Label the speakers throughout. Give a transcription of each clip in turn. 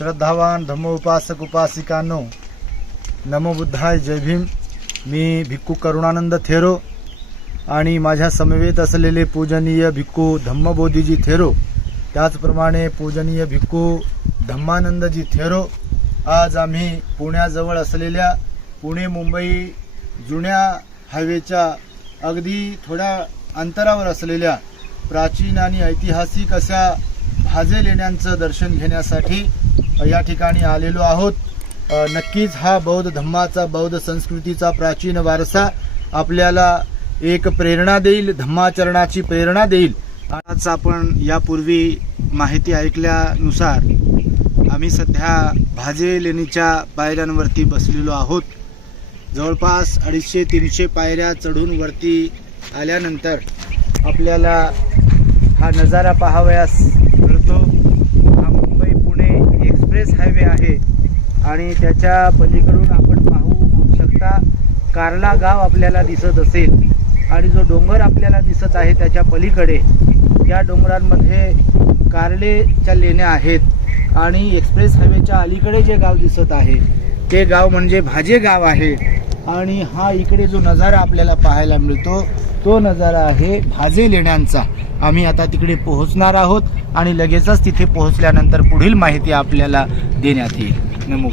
Speaker 1: श्रद्धावान धम्मोपासक उपासिकांनो नमो बुद्धाय जय भीम। मी भिक्खू करुणानंद थेरो आणि माझ्या समवेत असलेले पूजनीय भिक्खू धम्मबोधीजी थेरो त्याचप्रमाणे पूजनीय भिक्खू धम्मानंदजी थेरो आज आम्ही पुण्याजवळ असलेल्या पुणे मुंबई जुन्या हायवेच्या अगदी थोड्या अंतरावर असलेल्या प्राचीन आणि ऐतिहासिक अशा भाजे लेण्यांचं दर्शन घेण्यासाठी या ठिकाणी आलेलो आहोत. नक्कीच हा बौद्ध धम्माचा बौद्ध संस्कृतीचा प्राचीन वारसा आपल्याला एक प्रेरणा देईल धम्माचरणाची प्रेरणा देईल. आज आपण यापूर्वी माहिती ऐकल्यानुसार आम्ही सध्या भाजे लेणीच्या पायऱ्यांवरती बसलेलो आहोत. जवळपास अडीचशे तीनशे पायऱ्या चढून वरती आल्यानंतर आपल्याला हा नजारा पाहावयास मिळतो हा मुंबई पुणे एक्सप्रेस हायवे आहे आणि त्याच्या पलीकडून आपण पाहू शकता कार्ला गाव आपल्याला दिसत असेल. आणि जो डोंगर आपल्याला दिसत आहे त्याच्या पलीकडे या डोंगरांमध्ये कार्लेच्या लेण्या आहेत. आणि एक्सप्रेस हायवेच्या अलीकडे जे गाव दिसत आहे ते गाव म्हणजे भाजे गाव आहे. आणि हा इकडे जो नजारा आपल्याला पाहायला मिळतो तो नजारा आहे भाजे लेण्यांचा. आम्ही आता तिकडे पोहोचणार आहोत आणि लगेचच तिथे पोहोचल्यानंतर पुढील माहिती आपल्याला देण्यात येईल. नमो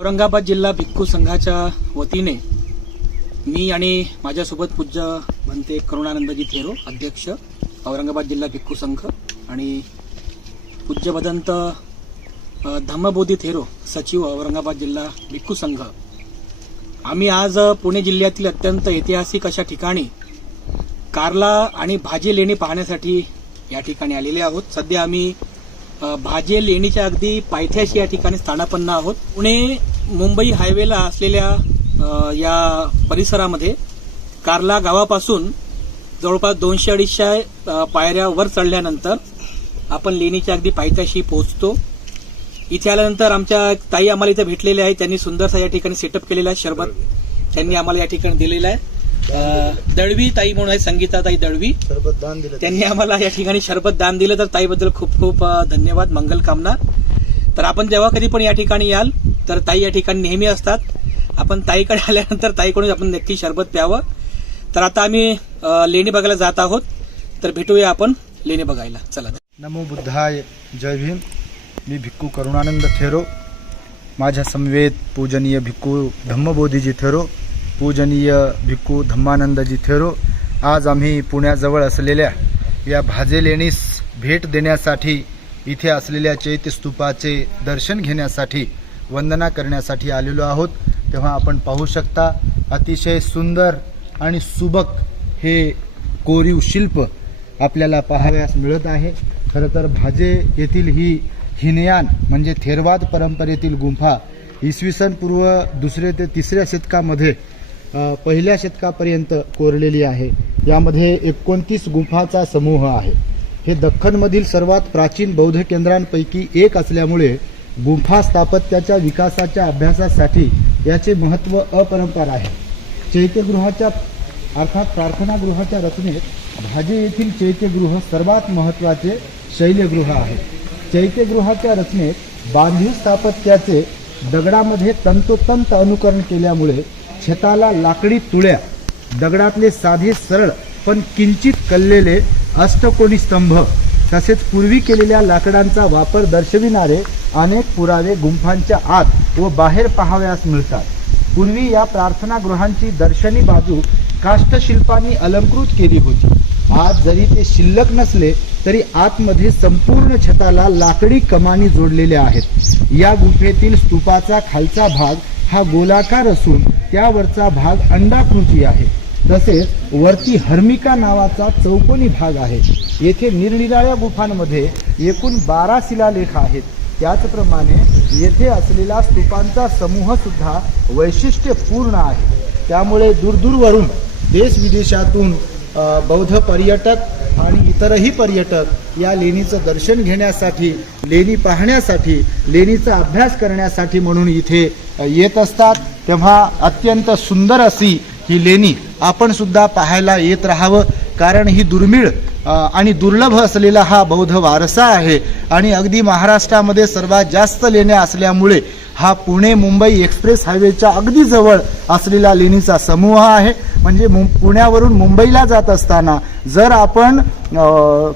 Speaker 2: औरंगाबाद जिल्हा भिक्खू संघाच्या वतीने मी आणि माझ्यासोबत पूज्य म्हणते करुणानंदजी थेरो अध्यक्ष औरंगाबाद जिल्हा भिक्खू संघ आणि पूज्य भदंत धम्मबोधी थेरो सचिव औरंगाबाद जिल्हा भिक्खू संघ. आम्ही आज पुणे जिल्ह्यातील अत्यंत ऐतिहासिक अशा ठिकाणी कारला आणि भाजी लेणी पाहण्यासाठी या ठिकाणी आलेले आहोत. सध्या आम्ही भाजे लेणीच्या अगदी पायथ्याशी या ठिकाणी स्थानापन्न आहोत. पुणे मुंबई हायवेला असलेल्या या परिसरामध्ये कार्ला गावापासून जवळपास दोनशे अडीचशे पायऱ्या वर चढल्यानंतर आपण लेणीच्या अगदी पायथ्याशी पोहोचतो. इथे आल्यानंतर आमच्या ताई आम्हाला इथे भेटलेल्या आहेत. त्यांनी सुंदरसा या ठिकाणी सेटअप केलेला आहे शरबत त्यांनी आम्हाला या ठिकाणी दिलेला आहे. दळवी ताई म्हणून आहे संगीता ताई दळवी.
Speaker 1: सरबत दान दिलं.
Speaker 2: त्यांनी आम्हाला या ठिकाणी शरबत दान दिलं तर ताईबद्दल खूप खूप धन्यवाद मंगल कामना. तर आपण जेव्हा कधी पण या ठिकाणी याल तर ताई या ठिकाणी नेहमी असतात. आपण ताईकडे आल्यानंतर ताईकडून आपण नक्की शरबत प्यावं. तर आता आम्ही लेणी बघायला जात आहोत. तर भेटूया आपण लेणी बघायला. चला.
Speaker 1: नमो बुद्धाय. जय भीम. मी भिक्खू करुणानंद थेरो. माझ्या समवेत पूजनीय भिक्खू धम्मबोधीजी थेरो. पूजनीय भिक्खू धम्मानंदजी थेरो आज आम्ही पुण्याजवळ असलेल्या या भाजे लेणीस भेट देण्यासाठी इथे असलेल्या चैत्यस्तूपाचे दर्शन घेण्यासाठी वंदना करण्यासाठी आलेलो आहोत. तेव्हा आपण पाहू शकता अतिशय सुंदर आणि सुबक हे कोरीव शिल्प आपल्याला पाहावयास मिळत आहे. खरं तर भाजे येथील ही हिनयान म्हणजे थेरवाद परंपरेतील गुंफा इसवी सन पूर्व दुसरे ते तिसऱ्या शतकामध्ये पहिल्या शतकापर्यंत कोरलेली आहे. यामध्ये एकोणतीस गुंफाचा समूह आहे. हे दख्खनमधील सर्वात प्राचीन बौद्ध केंद्रांपैकी एक असल्यामुळे गुंफा स्थापत्याच्या विकासाच्या अभ्यासासाठी याचे महत्त्व अपरंपार आहे. चैत्यगृहाच्या अर्थात प्रार्थनागृहाच्या रचनेत भाजे येथील चैत्यगृह सर्वात महत्त्वाचे शैल्यगृह आहे. चैत्यगृहाच्या रचनेत बांधीव स्थापत्याचे दगडामध्ये तंतोतंत अनुकरण केल्यामुळे छताला लाकडी तुळ्या दगडातले साधे सरळ पण किंचित कललेले अष्टकोनी स्तंभ तसेच पूर्वी केलेल्या लाकडांचा वापर दर्शविणारे अनेक पुरावे गुंफांच्या आत व बाहेर पाहावयास मिळतात. पूर्वी या प्रार्थनागृहांची दर्शनी बाजू काष्टशिल्पांनी अलंकृत केली होती. आज जरी ते शिल्लक नसले तरी आतमध्ये संपूर्ण छताला लाकडी कमानी जोडलेल्या आहेत. या गुंफेतील स्तूपाचा खालचा भाग हा गोलाकार असून त्यावरचा भाग अंडाकृती आहे. तसेच वरती हर्मिका नावाचा चौकोनी भाग आहे. येथे निरनिराळ्या गुफांमध्ये एकूण बारा शिलालेख आहेत. त्याचप्रमाणे येथे असलेला स्तूपांचा समूह सुद्धा वैशिष्ट्यपूर्ण आहे. त्यामुळे दूरदूरवरून देश विदेशातून बौद्ध पर्यटक आणि इतरही पर्यटक या लेणीचं दर्शन घेण्यासाठी लेणी पाहण्यासाठी लेणीचा अभ्यास करण्यासाठी म्हणून इथे येत असतात. तेव्हा अत्यंत सुंदर अशी ही लेणी आपण सुद्धा पाहायला येत राहावं. कारण ही दुर्मिळ आणि दुर्लभ असलेला हा बौद्ध वारसा आहे. आणि अगदी महाराष्ट्रामध्ये सर्वात जास्त लेण्या असल्यामुळे हा पुणे मुंबई एक्सप्रेस हायवेच्या अगदी जवळ असलेला लेणीचा समूह आहे. म्हणजे मु पुण्यावरून मुंबईला जात असताना जर आपण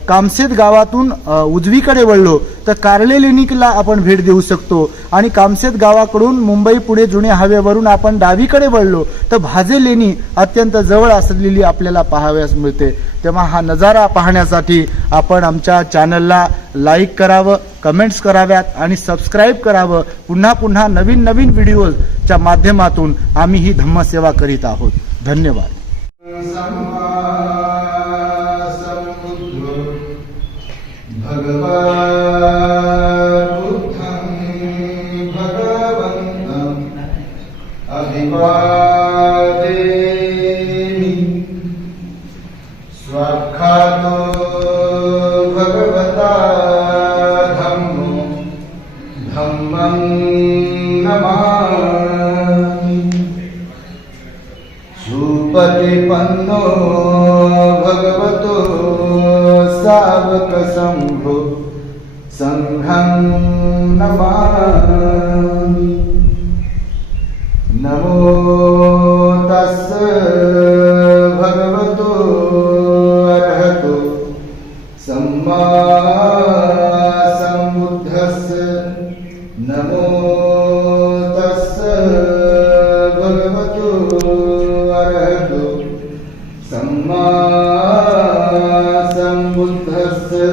Speaker 1: कामसेत गावातून उजवीकडे वळलो तर कार्ले लेणीला आपण भेट देऊ शकतो. आणि कामसेत गावाकडून मुंबई पुणे जुने हायवेवरून आपण डावीकडे वळलो तर भाजे लेणी अत्यंत जवळ असलेली आपल्याला पाहाव्यास मिळते. तेव्हा हा नजारा पाहण्यासाठी आपण आमच्या चॅनलला लाईक करावं कमेंट्स कराव्यात आणि सबस्क्राईब करावं. पुन्हा पुन्हा नवीन नवीन व्हिडिओच्या माध्यमातून आम्ही ही धम्मसेवा करीत आहोत. धन्यवाद. स्वाख्यातो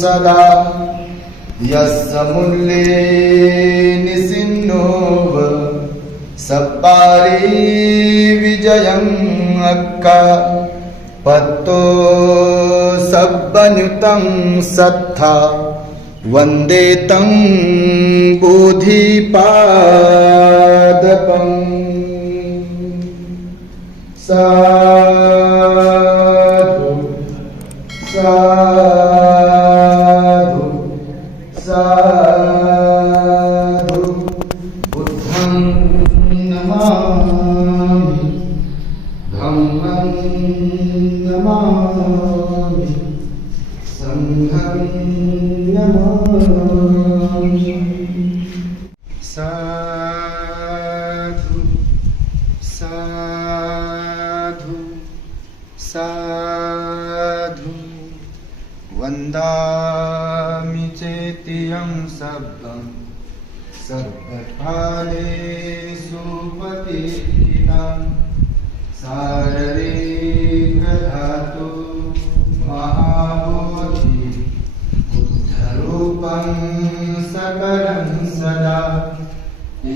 Speaker 1: सदा यस्य मूल्ये निसिन्नोव सप्पारी विजयम् अक्का पत्तो सब्बनुतं सत्था वन्दे तं बोधिपादपम् सा नमामि सङ्घं नमामि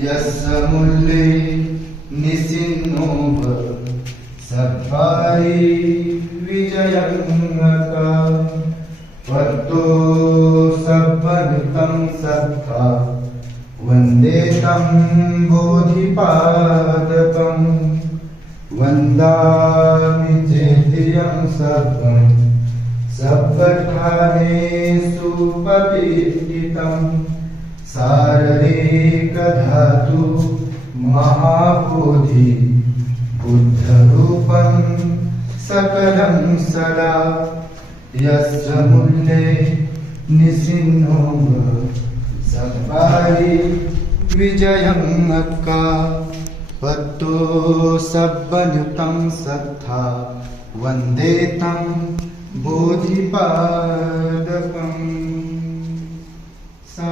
Speaker 1: यसमुल्ले मूल्ये निसिन्नो सद्भारी विजयङ्गका त्वत्तो सब्बनुतं सत्ता वन्दे तं बोधिपादकम् वन्दामि चेतियं सर्वं सब्बठाने सुपतिष्ठितं साररेकधातु महाबोधि बुद्धरूपं सकलं सदा। यस्य मूल्ये निसिन्नो सपारि विजयम् अक्का पत्तो सब्बनुतं सत्था। वन्दे तं बोधिपादकम् सा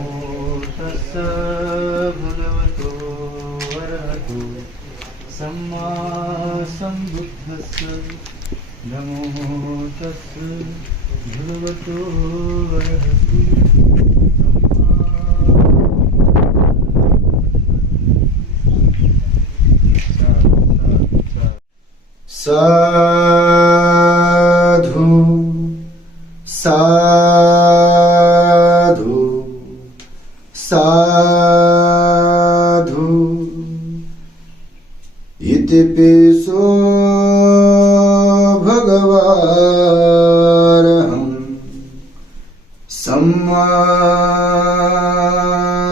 Speaker 1: नमो तस्स भगवतो अर्हतो साधु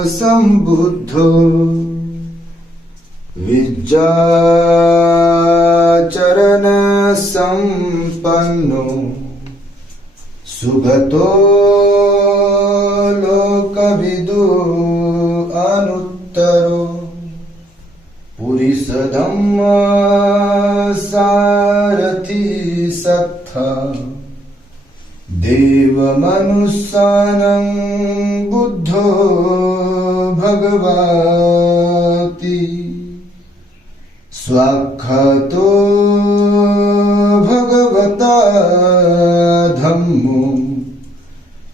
Speaker 1: संबुद्ध। विद्याचरण संपन्नो सुगतो लोकविदु अनुत्तरो। पुरिसधम्म सारथी सत्था। देवमनुसानं बुद्धो भगवती। स्वाखतो भगवता धम्मो।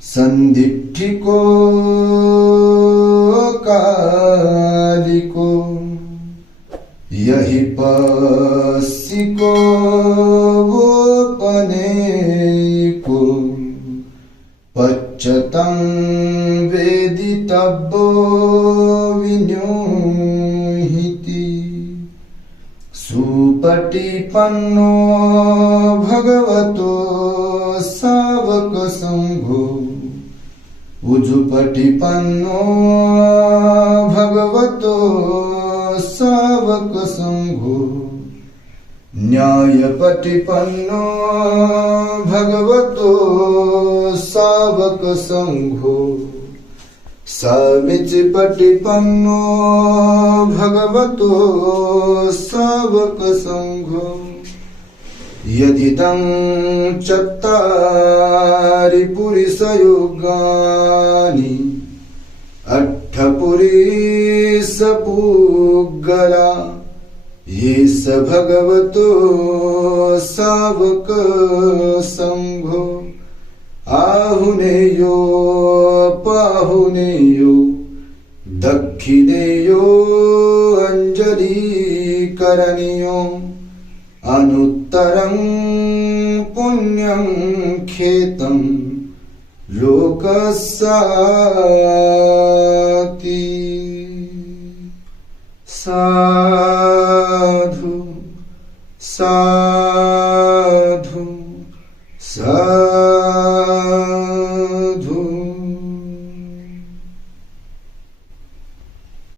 Speaker 1: सन्दिष्टिको कालिको। यहि पस्सिको वोपनेको। पच्चतं वेदितब्बो पटिपन्नो भगवतो सावकसङ्घो उजुपटिपन्नो भगवतो सावकसङ्घो न्यायपटिपन्नो भगवतो सावकसङ्घो समिचिपटिपन्नो भगवतो सावकसङ्घो यदिदं चत्तारि पुरिसयुगानि अट्ठपुरीसपूगला ये स भगवतो सावकसङ्घो आहुनेयो पाहुनेयो दक्षिणेयो अञ्जलीकरणीयो अनुत्तरं पुण्यं खेतं लोकसाति साधु साधु साधु।